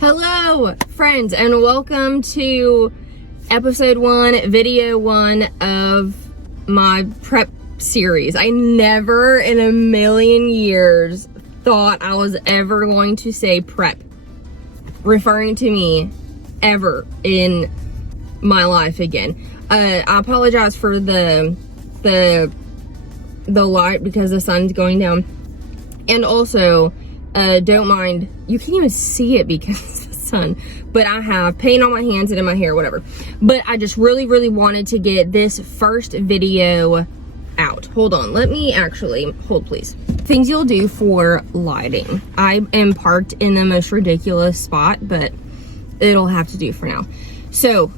Hello friends, and welcome to episode 1, video 1 of my prep series. I never in a million years thought I was ever going to say prep, referring to me ever in my life again. I apologize for the light because the sun's going down, and also don't mind, you can't even see it because of the sun, but I have paint on my hands and in my hair, whatever. But I just really wanted to get this first video out. Hold on, let me actually, hold please. Things you'll do for lighting. I am parked in the most ridiculous spot, but it'll have to do for now. So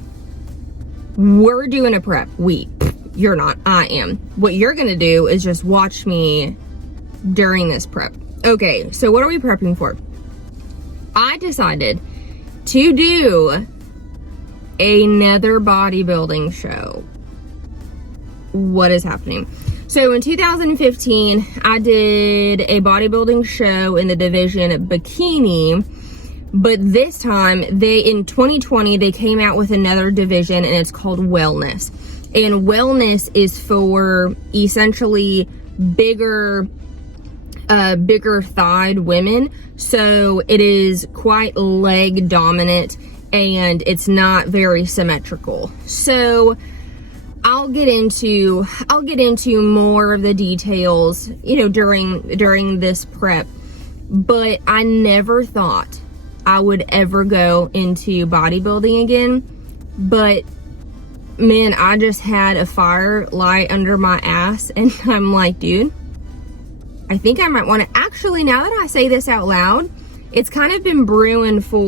we're doing a prep. You're not, I am. What you're gonna do is just watch me during this prep. Okay, so what are we prepping for? I decided to do another bodybuilding show. What is happening? So in 2015, I did a bodybuilding show in the division bikini, but this time, in 2020, they came out with another division, and it's called wellness. And wellness is for essentially bigger thighed women, so it is quite leg dominant and it's not very symmetrical. So I'll get into more of the details, you know, during this prep, but I never thought I would ever go into bodybuilding again. But man, I just had a fire light under my ass, and I'm like, dude, I think I might want to, actually, now that I say this out loud, it's kind of been brewing for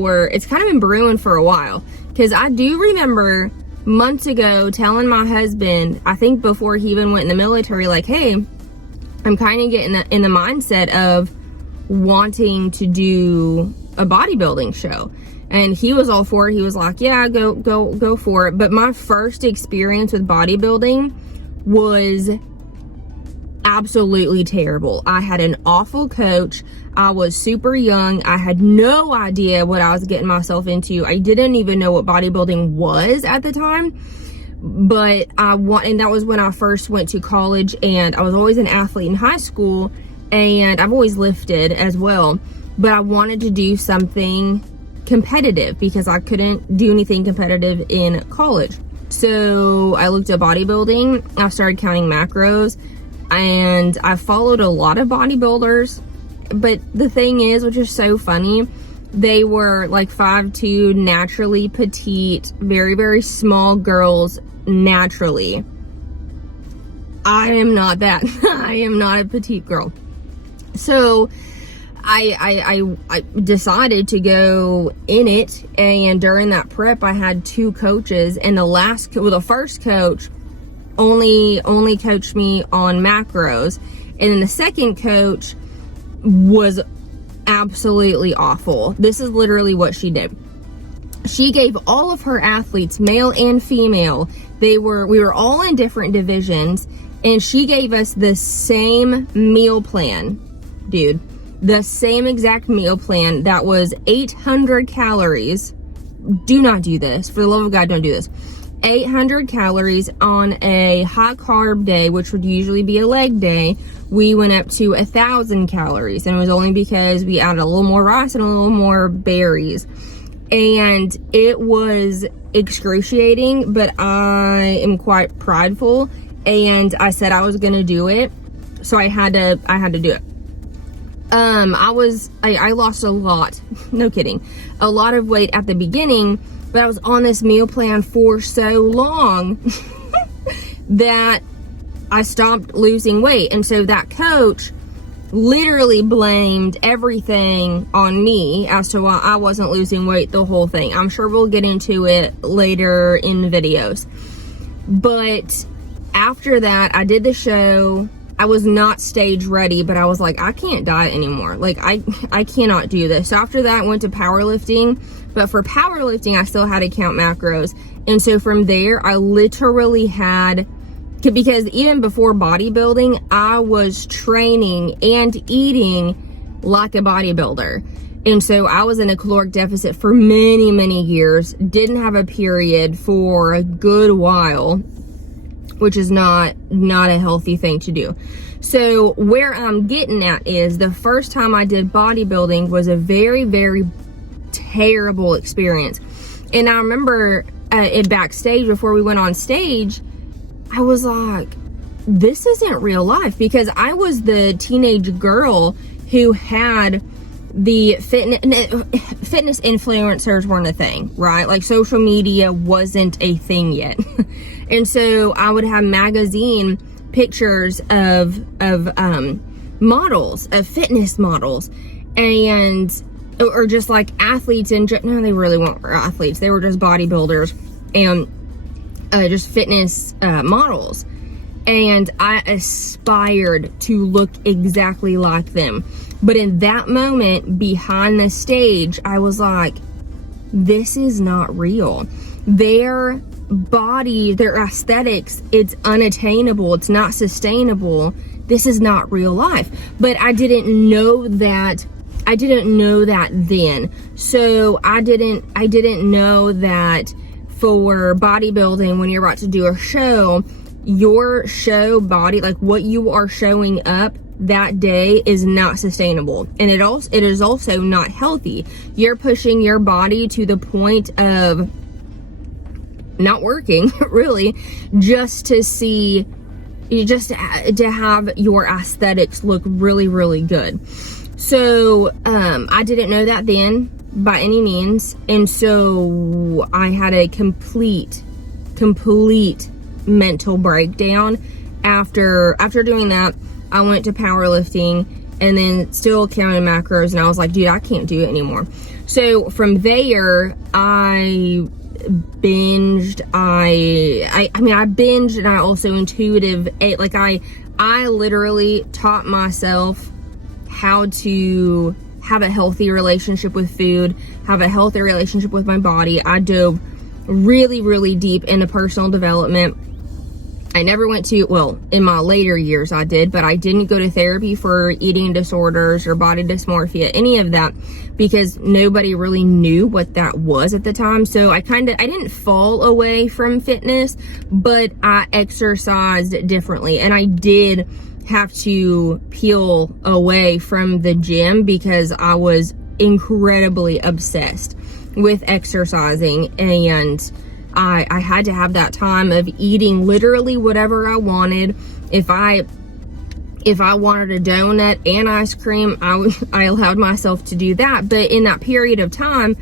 a while, because I do remember months ago telling my husband, I think before he even went in the military, like, hey, I'm kind of getting in the mindset of wanting to do a bodybuilding show. And he was all for it. He was like, yeah, go for it. But my first experience with bodybuilding was absolutely terrible. I had an awful coach. I was super young. I had no idea what I was getting myself into. I didn't even know what bodybuilding was at the time. But and that was when I first went to college, and I was always an athlete in high school, and I've always lifted as well. But I wanted to do something competitive because I couldn't do anything competitive in college. So I looked at bodybuilding. I started counting macros, and I followed a lot of bodybuilders. But the thing is, which is so funny, they were like 5'2", naturally petite, very small girls naturally. I am not that. I am not a petite girl. So I decided to go in it, and during that prep I had 2 coaches, and the first coach only coached me on macros, and then the second coach was absolutely awful. This is literally what she did. She gave all of her athletes, male and female, we were all in different divisions, and she gave us the same meal plan, dude. The same exact meal plan that was 800 calories. Do not do this. For the love of God, don't do this. 800 calories on a high carb day, which would usually be a leg day. We went up to 1,000 calories, and it was only because we added a little more rice and a little more berries. And it was excruciating, but I am quite prideful, and I said I was gonna do it, so I had to do it. I lost a lot, no kidding, a lot of weight at the beginning, but I was on this meal plan for so long that I stopped losing weight. And so that coach literally blamed everything on me as to why I wasn't losing weight the whole thing. I'm sure we'll get into it later in videos. But after that, I did the show. I was not stage ready, but I was like, I can't diet anymore. Like, I cannot do this. So after that, I went to powerlifting. But for powerlifting, I still had to count macros. And so from there, I literally had, because even before bodybuilding, I was training and eating like a bodybuilder. And so I was in a caloric deficit for many, many years, didn't have a period for a good while, which is not a healthy thing to do. So where I'm getting at is the first time I did bodybuilding was a very, very terrible experience. And I remember it backstage before we went on stage, I was like, this isn't real life, because I was the teenage girl who had the fitness influencers weren't a thing, right? Like social media wasn't a thing yet. And so I would have magazine pictures of models, of fitness models, and or just like athletes, and no, they really weren't athletes, they were just bodybuilders and just fitness models. And I aspired to look exactly like them. But in that moment behind the stage, I was like, this is not real. Their body, their aesthetics, it's unattainable. It's not sustainable. This is not real life. But I didn't know that. I didn't know that then. So I didn't know that for bodybuilding, when you're about to do a show, your show body, like what you are showing up that day, is not sustainable, and it is also not healthy. You're pushing your body to the point of not working really, just to have your aesthetics look really, really good. So I didn't know that then by any means, and so I had a complete mental breakdown after doing that. I went to powerlifting and then still counting macros, and I was like, dude, I can't do it anymore. So from there, I binged. I binged, and I also intuitive ate. Like I literally taught myself how to have a healthy relationship with food, have a healthy relationship with my body. I dove really, really deep into personal development. I never went to, well, in my later years I did, but I didn't go to therapy for eating disorders or body dysmorphia, any of that, because nobody really knew what that was at the time. So I didn't fall away from fitness, but I exercised differently. And I did have to peel away from the gym because I was incredibly obsessed with exercising, and I had to have that time of eating literally whatever I wanted. If I wanted a donut and ice cream, I allowed myself to do that. But in that period of time,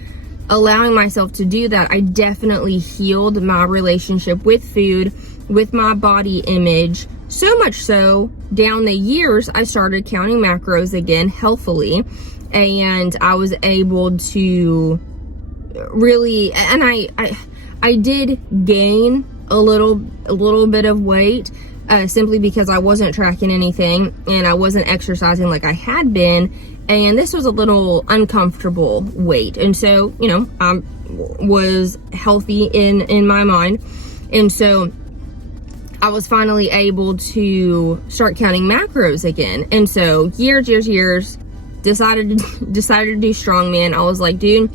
allowing myself to do that, I definitely healed my relationship with food, with my body image. So much so, down the years, I started counting macros again healthfully, and I was able to really, and I did gain a little bit of weight, simply because I wasn't tracking anything and I wasn't exercising like I had been, and this was a little uncomfortable weight. And so, you know, I was healthy in my mind, and so I was finally able to start counting macros again. And so years, decided to do strongman. I was like, dude,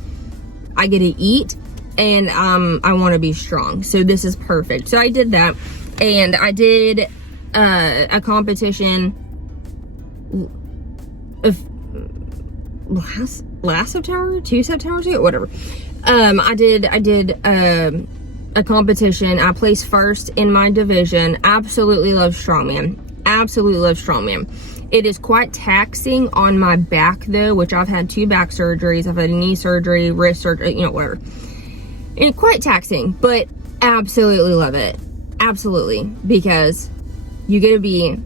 I get to eat, and I want to be strong, so this is perfect. So I did that, and I did a competition of last September, 2 September ago, whatever. I did a competition. I placed first in my division. Absolutely love strongman. It is quite taxing on my back though, which I've had 2 back surgeries. I've had a knee surgery, wrist surgery, you know, whatever. And quite taxing, but absolutely love it. Absolutely. Because you get to be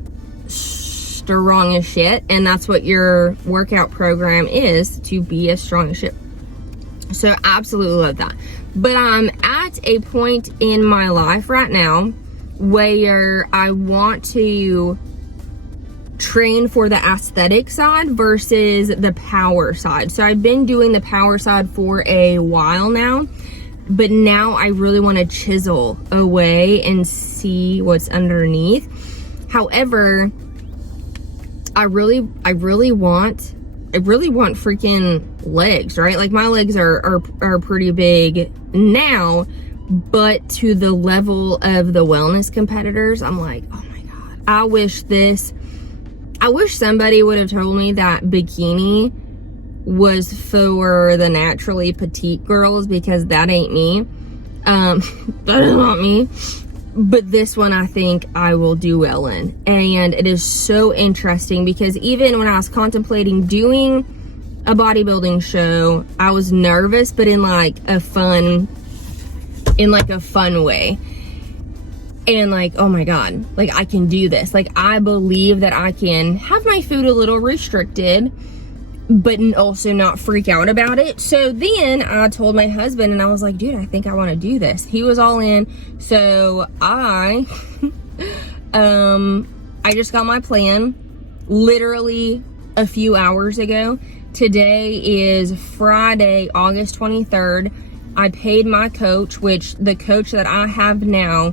strong as shit, and that's what your workout program is, to be as strong as shit. So absolutely love that. But I'm at a point in my life right now where I want to train for the aesthetic side versus the power side. So I've been doing the power side for a while now, but now I really want to chisel away and see what's underneath. However, I really want freaking legs, right? Like my legs are pretty big now, but to the level of the wellness competitors, I'm like, oh my God, I wish somebody would have told me that bikini was for the naturally petite girls, because that ain't me. That is not me. But this one I think I will do well in. And it is so interesting because even when I was contemplating doing a bodybuilding show, I was nervous, but in like a fun way. And like, oh my God, like I can do this. Like I believe that I can have my food a little restricted, but also not freak out about it. So then I told my husband and I was like, dude, I think I want to do this. He was all in. So I just got my plan literally a few hours ago. Today is Friday, August 23rd. I paid my coach, which the coach that I have now,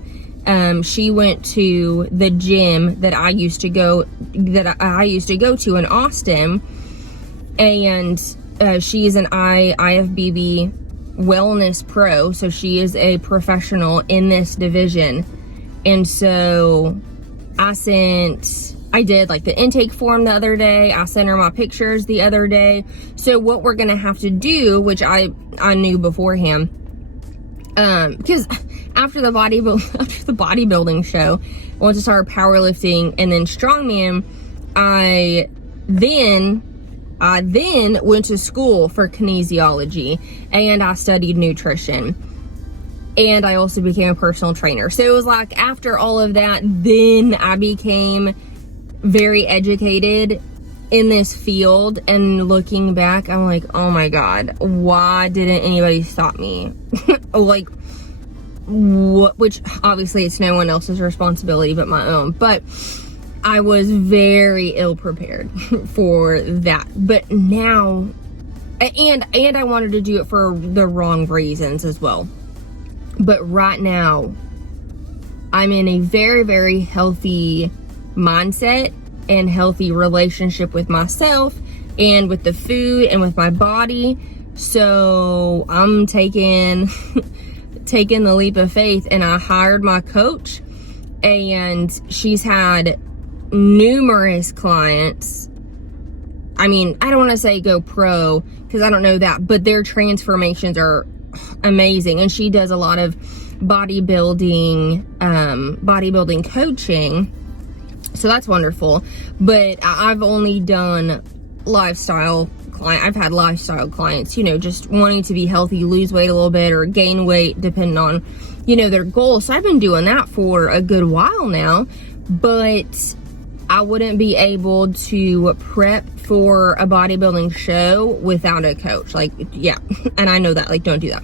she went to the gym that I used to go to in Austin. And she's an IFBB wellness pro, so she is a professional in this division. And so I did like the intake form the other day. I sent her my pictures the other day. So what we're gonna have to do, which I knew beforehand, because after the bodybuilding show, I went to start powerlifting and then strongman. I then went to school for kinesiology and I studied nutrition. And I also became a personal trainer. So it was like after all of that, then I became very educated in this field. And looking back, I'm like, oh my God, why didn't anybody stop me? Like, what? Which obviously it's no one else's responsibility but my own. But I was very ill prepared for that. But now, and I wanted to do it for the wrong reasons as well. But right now, I'm in a very, very healthy mindset and healthy relationship with myself and with the food and with my body. So I'm taking the leap of faith, and I hired my coach, and she's had numerous clients. I mean, I don't want to say go pro because I don't know that, but their transformations are amazing. And she does a lot of bodybuilding coaching, so that's wonderful. But I've only done I've had lifestyle clients, just wanting to be healthy, lose weight a little bit or gain weight depending on, their goals. So I've been doing that for a good while now, but I wouldn't be able to prep for a bodybuilding show without a coach. Like, yeah, and I know that, like, don't do that.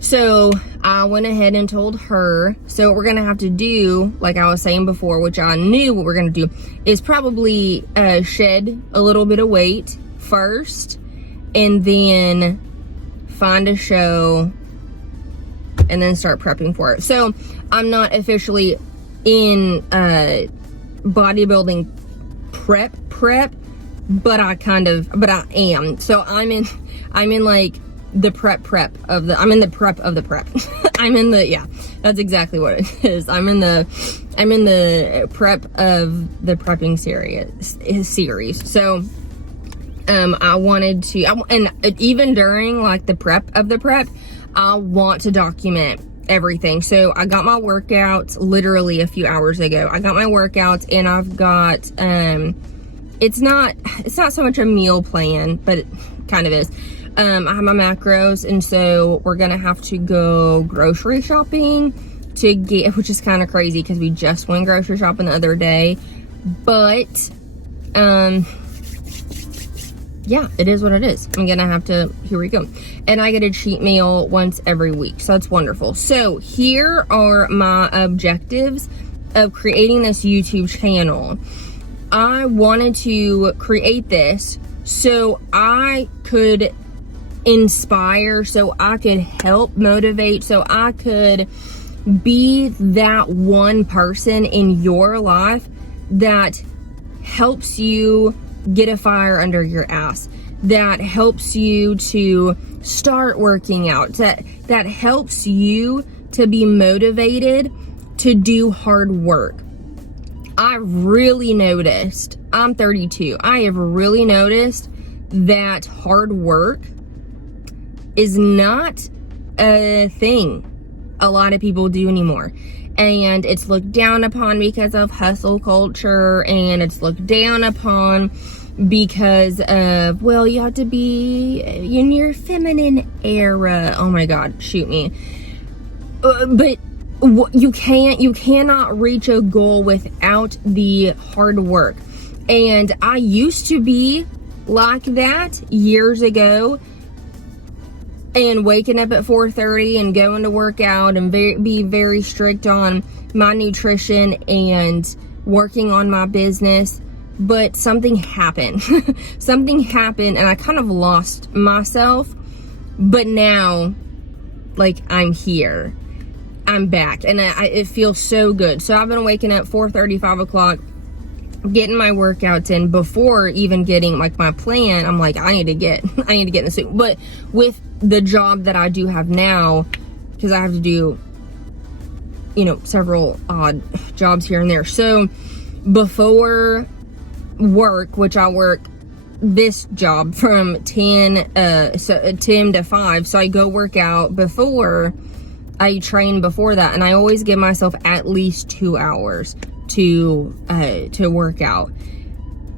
So I went ahead and told her, so what we're going to have to do, like I was saying before, which I knew what we're going to do, is probably shed a little bit of weight first and then find a show and then start prepping for it. So I'm not officially in bodybuilding prep, but I am. So I'm in like the prep of the, I'm in the prep of the prep. Yeah, that's exactly what it is. I'm in the prep of the prepping series. So I wanted to, and even during like the prep of the prep, I want to document everything. So I got my workouts literally a few hours ago. I got my workouts, and I've got it's not so much a meal plan, but it kind of is. I have my macros, and so we're gonna have to go grocery shopping to get, which is kind of crazy because we just went grocery shopping the other day. But yeah, it is what it is. I'm gonna have to, here we go. And I get a cheat meal once every week, so that's wonderful. So here are my objectives of creating this YouTube channel. I wanted to create this so I could inspire, so I could help motivate, so I could be that one person in your life that helps you get a fire under your ass, that helps you to start working out, that helps you to be motivated to do hard work. I really noticed, I'm 32, I have really noticed that hard work is not a thing a lot of people do anymore. And it's looked down upon because of hustle culture, and it's looked down upon because of, well, you have to be in your feminine era. Oh my God, shoot me. But you cannot reach a goal without the hard work. And I used to be like that years ago, and waking up at 4:30 and going to work out and be very strict on my nutrition and working on my business. But something happened. Something happened and I kind of lost myself. But now, like, I'm here. I'm back. And it feels so good. So I've been waking up 4:30, 5 o'clock, getting my workouts in before even getting like my plan. I'm like, I need to get in the suit. But with the job that I do have now, because I have to do, several odd jobs here and there. So before work, which I work this job from 10 to 5, so I go work out before I train before that, and I always give myself at least 2 hours to work out.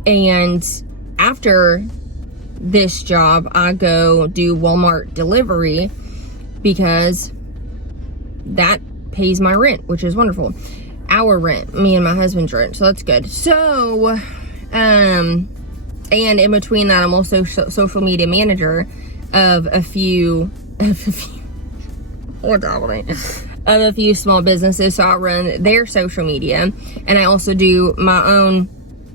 And after this job, I go do Walmart delivery because that pays my rent, which is wonderful. Our rent, me and my husband's rent, so that's good. So, and in between that, I'm also social media manager of a few small businesses. So I run their social media, and I also do my own,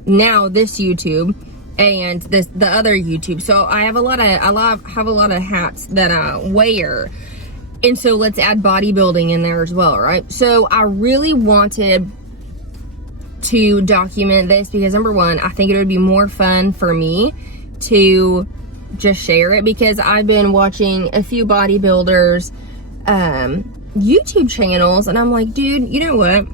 now this YouTube and the other YouTube. So I have a lot of hats that I wear. And so let's add bodybuilding in there as well, right? So I really wanted to document this because, number one, I think it would be more fun for me to just share it, because I've been watching a few bodybuilders YouTube channels, and I'm like, dude, you know what?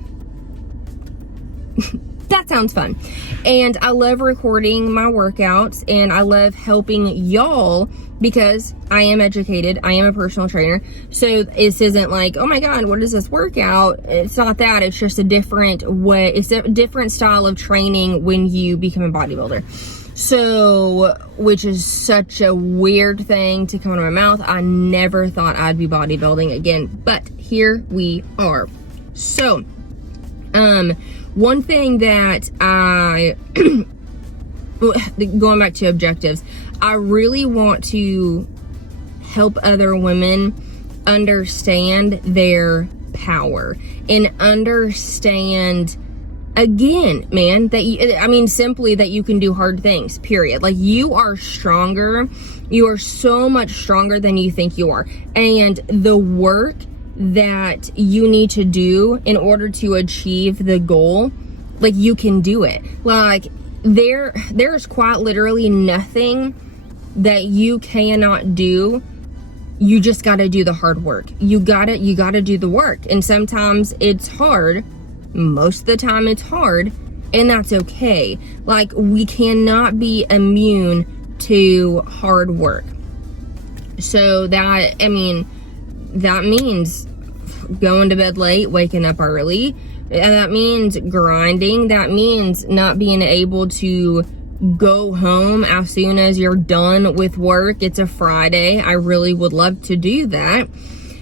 That sounds fun. And I love recording my workouts, and I love helping y'all because I am educated. I am a personal trainer. So this isn't like, oh my God, what is this workout? It's not that. It's just a different way. It's a different style of training when you become a bodybuilder. So, which is such a weird thing to come out of my mouth. I never thought I'd be bodybuilding again, but here we are. So, one thing that going back to objectives, I really want to help other women understand their power and understand, again, man, that simply that you can do hard things, period. Like, you are stronger. You are so much stronger than you think you are. And the work that you need to do in order to achieve the goal, like, you can do it. Like, there's quite literally nothing that you cannot do. You just got to do the hard work. You got to do the work. And sometimes it's hard. Most of the time it's hard, and that's okay. Like, we cannot be immune to hard work. So that means going to bed late, waking up early. That means grinding. That means not being able to go home as soon as you're done with work. It's a Friday. I really would love to do that.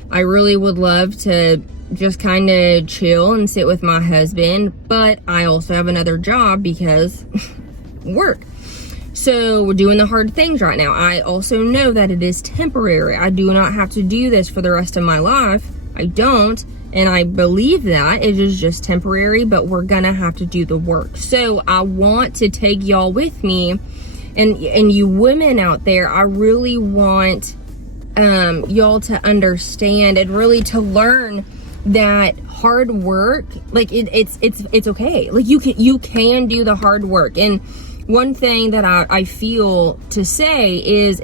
I really would love to just kind of chill and sit with my husband, but I also have another job because work. So we're doing the hard things right now. I also know that it is temporary. I do not have to do this for the rest of my life. I don't. And I believe that it is just temporary, but we're gonna have to do the work. So I want to take y'all with me, and you women out there, I really want y'all to understand and really to learn that hard work, like, it's okay. Like, you can do the hard work. And one thing that I feel to say is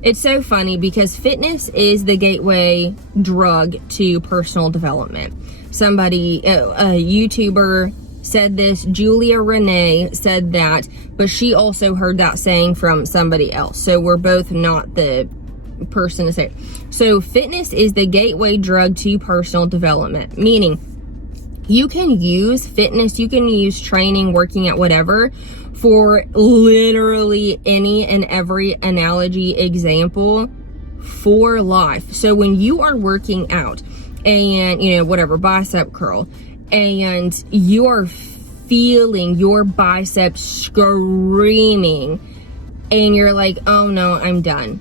it's so funny because fitness is the gateway drug to personal development. Somebody, a YouTuber said this, Julia Renee said that, but she also heard that saying from somebody else. So we're both not the person to say it. So fitness is the gateway drug to personal development, meaning you can use fitness, you can use training, working out, whatever, for literally any and every analogy example for life. So when you are working out and, you know, whatever, bicep curl, and you are feeling your biceps screaming and you're like, oh no, I'm done.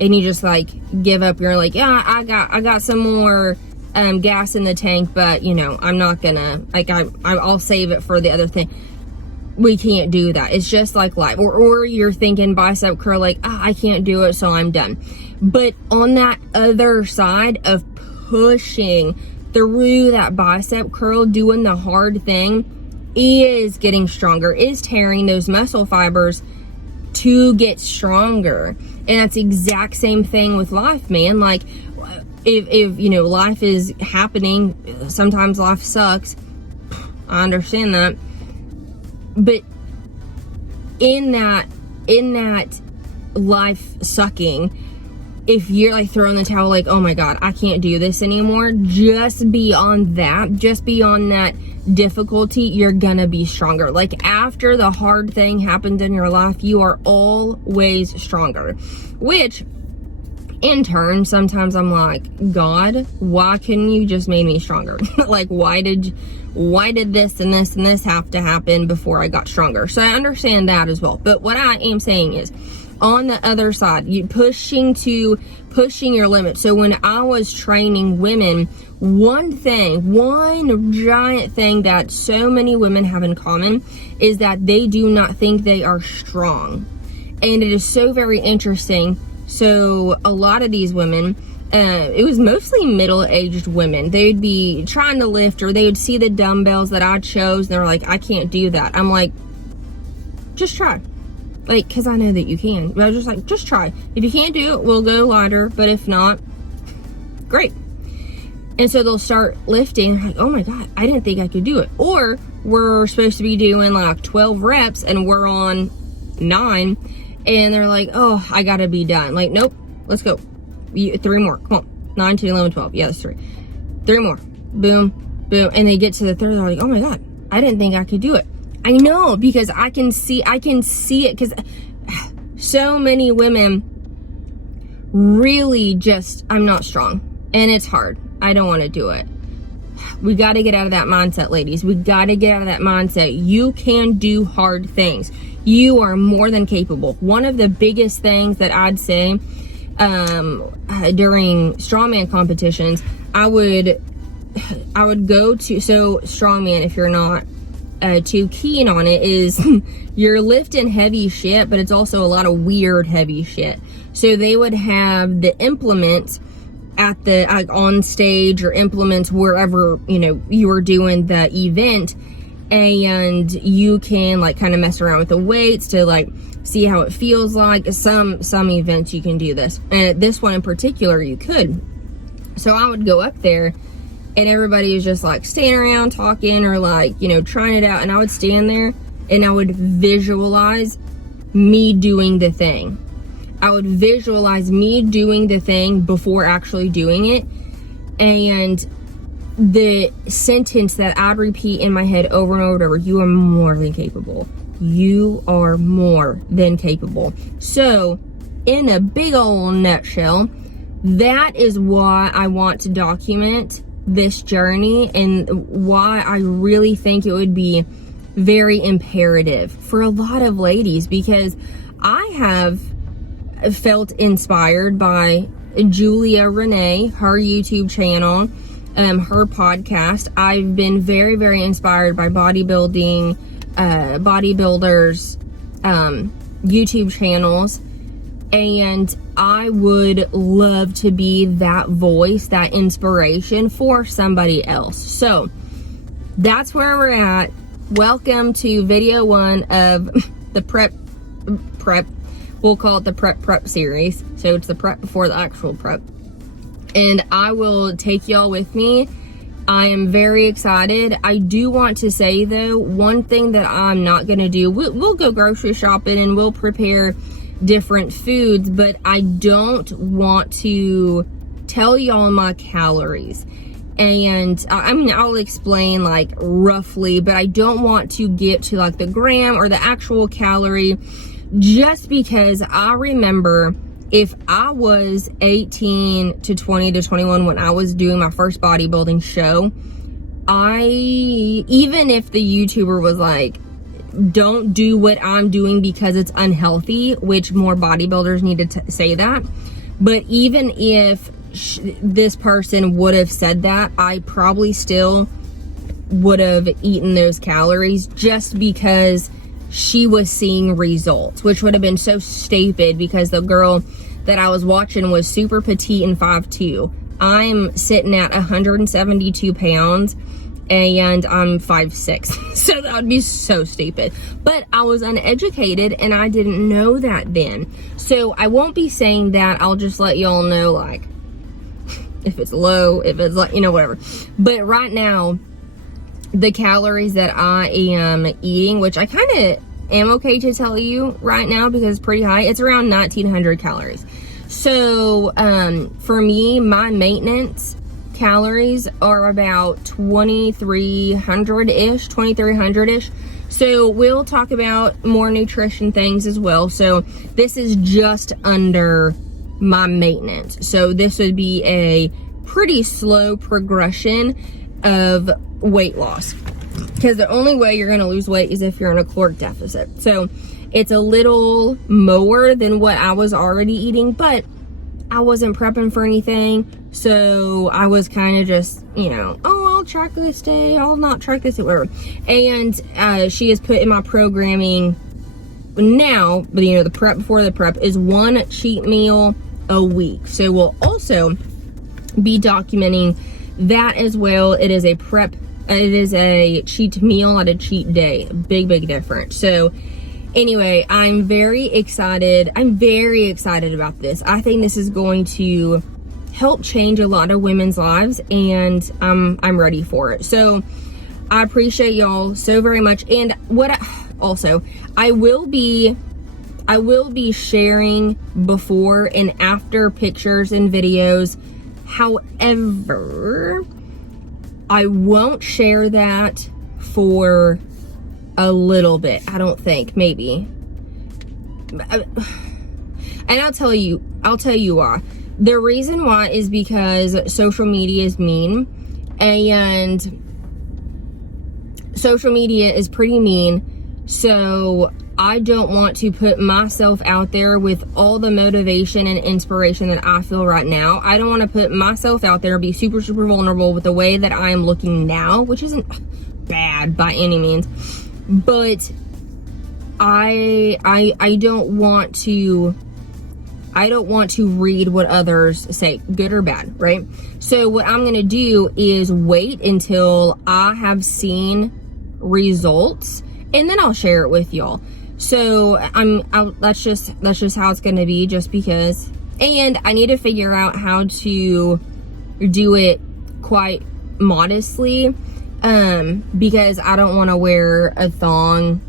And you just like give up. You're like, yeah, I got some more gas in the tank, but you know, I'm not gonna, like, I'll save it for the other thing. We can't do that. It's just like life. Or you're thinking bicep curl, like, I can't do it, so I'm done. But on that other side of pushing through that bicep curl, doing the hard thing, is getting stronger, is tearing those muscle fibers to get stronger. And that's the exact same thing with life, man. Like, if you know, life is happening, sometimes life sucks, I understand that, but in that life sucking, if you're like throwing the towel, like, oh my god, I can't do this anymore, just beyond that difficulty, you're gonna be stronger. Like, after the hard thing happens in your life, you are always stronger. Which in turn, sometimes I'm like, God, why couldn't you just made me stronger? Like, why did this and this and this have to happen before I got stronger? So I understand that as well. But what I am saying is, on the other side, you pushing your limits. So when I was training women, one giant thing that so many women have in common is that they do not think they are strong. And it is so very interesting. So a lot of these women, it was mostly middle-aged women. They'd be trying to lift, or they would see the dumbbells that I chose and they're like, I can't do that. I'm like, just try. Like, because I know that you can. But I was just like, just try. If you can't do it, we'll go lighter. But if not, great. And so they'll start lifting. Like, oh my God, I didn't think I could do it. Or we're supposed to be doing like 12 reps and we're on 9. And they're like, oh, I got to be done. Like, nope, let's go. 3 more. Come on. 9, 10, 11, 12. Yeah, that's 3. 3 more. Boom, boom. And they get to the third. They're like, oh my God, I didn't think I could do it. I know, because I can see it, because so many women really just, I'm not strong and it's hard. I don't want to do it. We got to get out of that mindset, ladies. We got to get out of that mindset. You can do hard things. You are more than capable. One of the biggest things that I'd say during strongman competitions, I would go to, so strongman, if you're not too keen on it, is you're lifting heavy shit, but it's also a lot of weird heavy shit. So they would have the implements at the, like, on stage, or implements wherever, you know, you were doing the event, and you can like kind of mess around with the weights to like see how it feels like. Some events you can do this, and this one in particular you could. So I would go up there and everybody is just like standing around talking, or like, you know, trying it out. And I would stand there and I would visualize me doing the thing. I would visualize me doing the thing before actually doing it. And the sentence that I'd repeat in my head over and over and over, you are more than capable. You are more than capable. So in a big old nutshell, that is why I want to document this journey, and why I really think it would be very imperative for a lot of ladies, because I have felt inspired by Julia Renee, her YouTube channel, her podcast. I've been very, very inspired by bodybuilders, YouTube channels, and I would love to be that voice, that inspiration for somebody else. So that's where we're at. Welcome to video 1 of the prep. We'll call it the prep series. So it's the prep before the actual prep. And I will take y'all with me. I am very excited. I do want to say though, one thing that I'm not gonna do, we'll go grocery shopping and we'll prepare different foods, but I don't want to tell y'all my calories. And I mean, I'll explain like roughly, but I don't want to get to like the gram or the actual calorie, just because I remember if I was 18 to 20 to 21 when I was doing my first bodybuilding show, even if the YouTuber was like, don't do what I'm doing because it's unhealthy, which more bodybuilders need to say that, but even if this person would have said that, I probably still would have eaten those calories just because she was seeing results, which would have been so stupid because the girl that I was watching was super petite and 5'2". I'm sitting at 172 pounds and I'm 5'6". So that would be so stupid. But I was uneducated and I didn't know that then. So I won't be saying that. I'll just let y'all know, like, if it's low, if it's like, whatever. But right now, the calories that I am eating, which I kind of am okay to tell you right now because it's pretty high, it's around 1900 calories. So for me, my maintenance calories are about 2300-ish. So we'll talk about more nutrition things as well. So this is just under my maintenance. So this would be a pretty slow progression of weight loss, because the only way you're going to lose weight is if you're in a caloric deficit. So it's a little more than what I was already eating, but I wasn't prepping for anything. So I was kind of just, oh, I'll track this day, I'll not track this day, whatever. And she has put in my programming now, but the prep before the prep is 1 cheat meal a week. So we'll also be documenting that as well. It is a prep, it is a cheat meal, not a cheat day. Big difference. So anyway, I'm very excited about this. I think this is going to help change a lot of women's lives, and I'm ready for it. So I appreciate y'all so very much. And I will be sharing before and after pictures and videos. However, I won't share that for a little bit. I don't think, maybe. And I'll tell you why. The reason why is because social media is mean, and social media is pretty mean. So I don't want to put myself out there with all the motivation and inspiration that I feel right now. I don't want to put myself out there, be super vulnerable with the way that I am looking now, which isn't bad by any means. But I don't want to read what others say, good or bad, right? So what I'm going to do is wait until I have seen results, and then I'll share it with y'all. So that's just how it's going to be, just because. And I need to figure out how to do it quite modestly, because I don't want to wear a thong,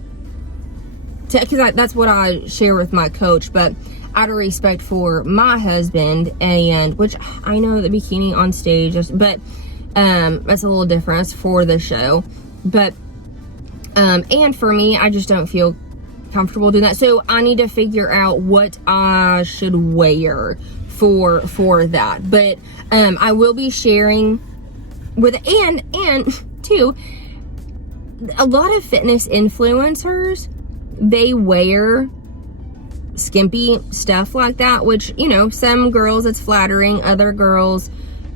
because that's what I share with my coach. But out of respect for my husband, and which I know the bikini on stage, but that's a little different. It's for the show, but and for me, I just don't feel comfortable doing that. So I need to figure out what I should wear for that. But I will be sharing with, and too, a lot of fitness influencers, they wear skimpy stuff like that, which, some girls it's flattering, other girls,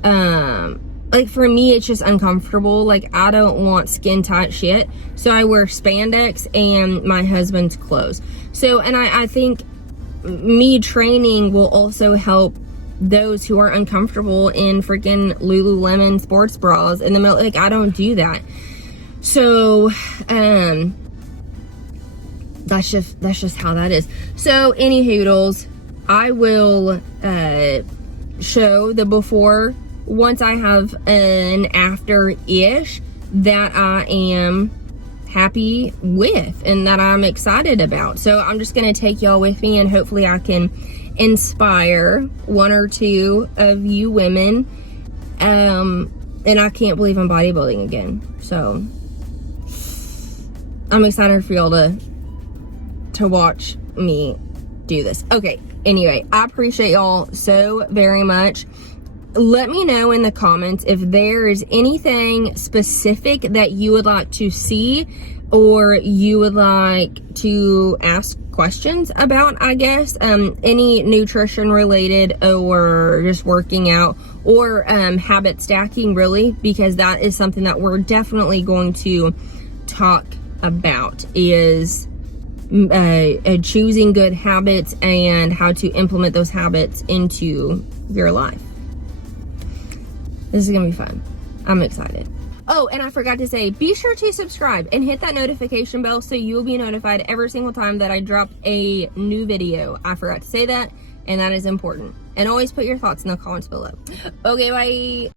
like for me, it's just uncomfortable. Like, I don't want skin tight shit. So I wear spandex and my husband's clothes. So, and I think me training will also help those who are uncomfortable in freaking Lululemon sports bras in the middle. Like, I don't do that. So, that's just how that is. So, any hoodles, I will show the before once I have an after-ish that I am happy with and that I'm excited about. So I'm just going to take y'all with me, and hopefully I can inspire one or two of you women. And I can't believe I'm bodybuilding again. So I'm excited for y'all to watch me do this. Okay, anyway, I appreciate y'all so very much. Let me know in the comments if there's anything specific that you would like to see or you would like to ask questions about, I guess. Any nutrition related or just working out or habit stacking, really, because that is something that we're definitely going to talk about, is choosing good habits and how to implement those habits into your life. This is gonna be fun. I'm excited. Oh, and I forgot to say, be sure to subscribe and hit that notification bell so you will be notified every single time that I drop a new video. I forgot to say that, and that is important. And always put your thoughts in the comments below. Okay, bye.